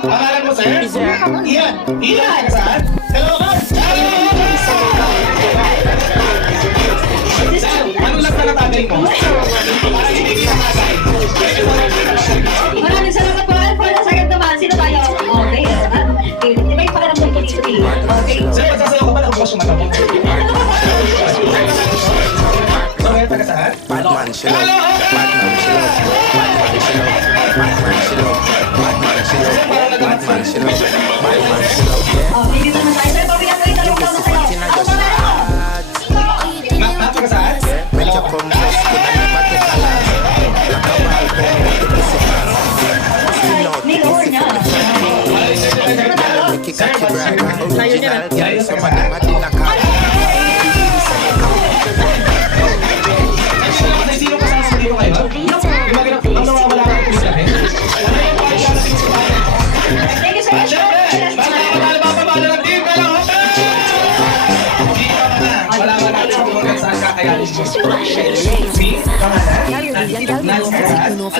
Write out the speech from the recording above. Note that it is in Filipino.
Pangalan mo, sir? Ian. Ian, saan? Hello, ka? Ano lang na natagay mo? Parang hindi kita natagay. Maraming salamat po. For the second naman, sino tayo? Okay. May pakiramdam ko dito. Okay. Sir, magsasayaw ko ba nakabukas yung mata mo? So, ngayon taga saan? Batman Shilog, Batman Shilog, Batman Shilog, Batman Shilog, Batman Shilog, Batman Shilog, Batman Shilog. Okay, dito naman tayo. Sir, pabiyak ko yung dalawang taon na sa'yo. Ang pangalan? Taga saan? Medyo complex, kita na matikalas. Nakabal ko, matipisipas. Sinot, Mayor niya. Kikakibra, original guys, sa matinakan. Sino kasama mo dito ngayon? Ang nawawala ka ng pulisahe? Ano yung pagkakala ng pulisahe? Thank you, sir. Siyempre, bakit ng team ka lang? Hindi ka na. Wala ka natin sa kung saan kakayanin mo. See? Pangalan? Nance ka saan? Ano?